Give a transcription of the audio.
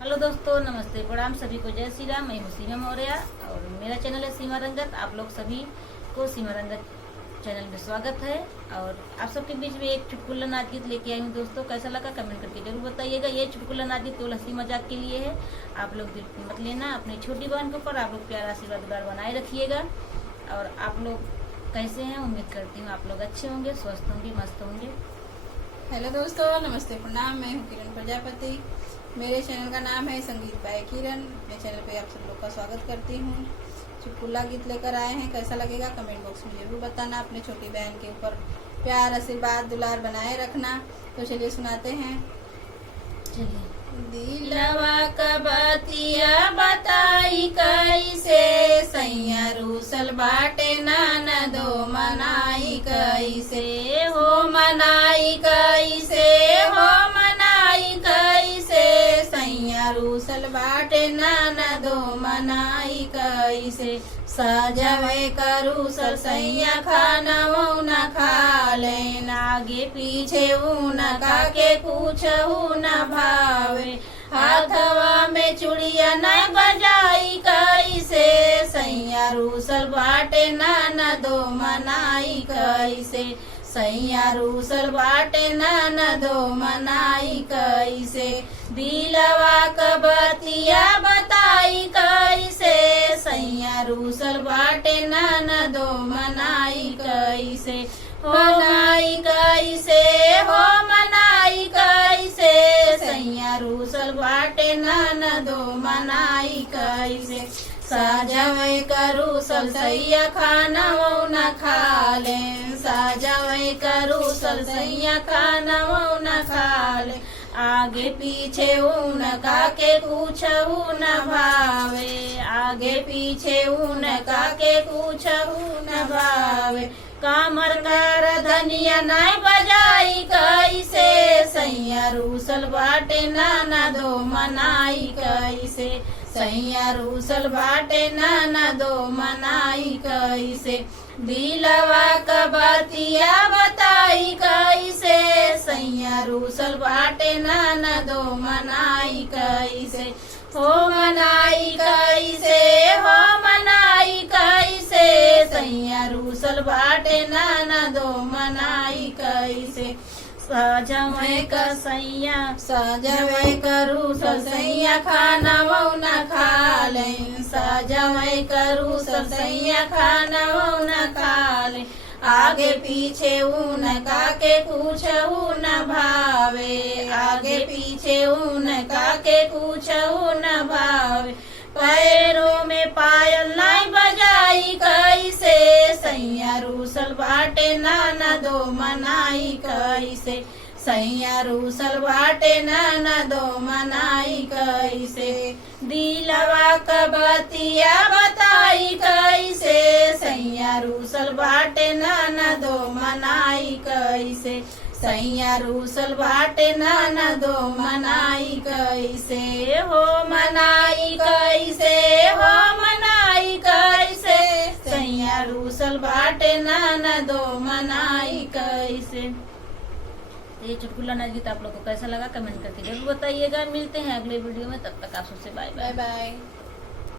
Hello दोस्तों, नमस्ते, प्रणाम सभी को। जय श्री राम। मैं हूँ सीमा मौर्य और मेरा चैनल है सीमा रंगत। आप लोग सभी को सीमा रंगत चैनल में स्वागत है। और आप सबके बीच में एक चुटकुला नाच गीत लेके आई हूँ दोस्तों। कैसा लगा कमेंट करके जरूर बताइएगा। ये चुटकुला नाच गीत तो हंसी मजाक के लिए है, आप लोग दिल मत लेना। अपनी छोटी बहन के ऊपर आप लोग प्यार आशीर्वाद दुलार बनाए रखिएगा। और आप लोग कैसे हैं, उम्मीद करती हूँ आप लोग अच्छे होंगे, स्वस्थ होंगे, मस्त होंगे। हेलो दोस्तों, नमस्ते, प्रणाम। मैं हूँ किरण प्रजापति। मेरे चैनल का नाम है संगीत बाय किरण। मैं चैनल पे आप सब लोग का स्वागत करती हूँ। चुटकुला गीत लेकर आए हैं, कैसा लगेगा कमेंट बॉक्स में जरूर बताना। अपने छोटी बहन के ऊपर प्यार आशीर्वाद दुलार बनाए रखना। तो चलिए सुनाते हैं। चलिए। दिलवा का बतिया बताई कैसे, सैया रूसल बाटे नाना दो मनाई कैसे हो, मनाई कैसे हो, मनाई कैसे, सैया रूसल बाटे नाना दो मनाई कैसे। सजवे करूसल सैया खाना न खा लेना, आगे पीछे उनका के कुछ न भावे। हाथवा में चूड़िया न बजाई कैसे, सैया रूसल बाटे नाना दो मनाई कैसे, सैया रूसल बाटे नाना दो मनाई कैसे। दिलवा का बतिया बताई कैसे, सैया रूसल बाटे नाना दो मनाई कैसे, मनाई कैसे हो, मनाई कैसे, सैया रूसल बाटे नाना दो मनाई कैसे। साजवे करूसल सैया खाना न खा ले, साजवे करूसल सैया खाना न खा ले, आगे पीछे उनका के कुछ न भावे, आगे पीछे उनका के कुछ न भावे। कामर कर धनिया नाय बजाई कैसे, सैया रूसल बाटे नाना दो मनाई कैसे, सैया रूसल बाटे नाना दो मनाई कैसे। दिलवा का बतिया बताई कैसे, सैया रूसल बाटे नाना दो मनाई कैसे हो, मनाई कैसे हो, मनाई कैसे, सैया रूसल बाटे नाना दो मनाई कैसे। सजवे का सैया, सजवे करूसल सैया खाना न खा ले, सजवे करूसल सैया खाना न खा ले, आगे पीछे उनका के कुछ न भावे, आगे पीछे उनका के कुछ न भावे। पैरों में पायल नहीं बजाई कैसे, सैया रूसल बाटे नाना दो मनाई कैसे, सैया रूसल बाटे नाना दो मनाई कैसे। दिलवा का बतिया बताई कैसे, सैया रूसल बाटे नाना दो मनाई कैसे, सैया रूसल बाटे नाना दो मनाई कैसे हो, मनाई कैसे हो, मनाई कैसे, सैया रूसल बाटे नाना दो मनाई कैसे। ये चुटकुला नाच गीत आप लोग को कैसा लगा कमेंट करके जरूर बताइएगा। मिलते हैं अगले वीडियो में, तब तक आप सबसे बाय बाय बाय बाय।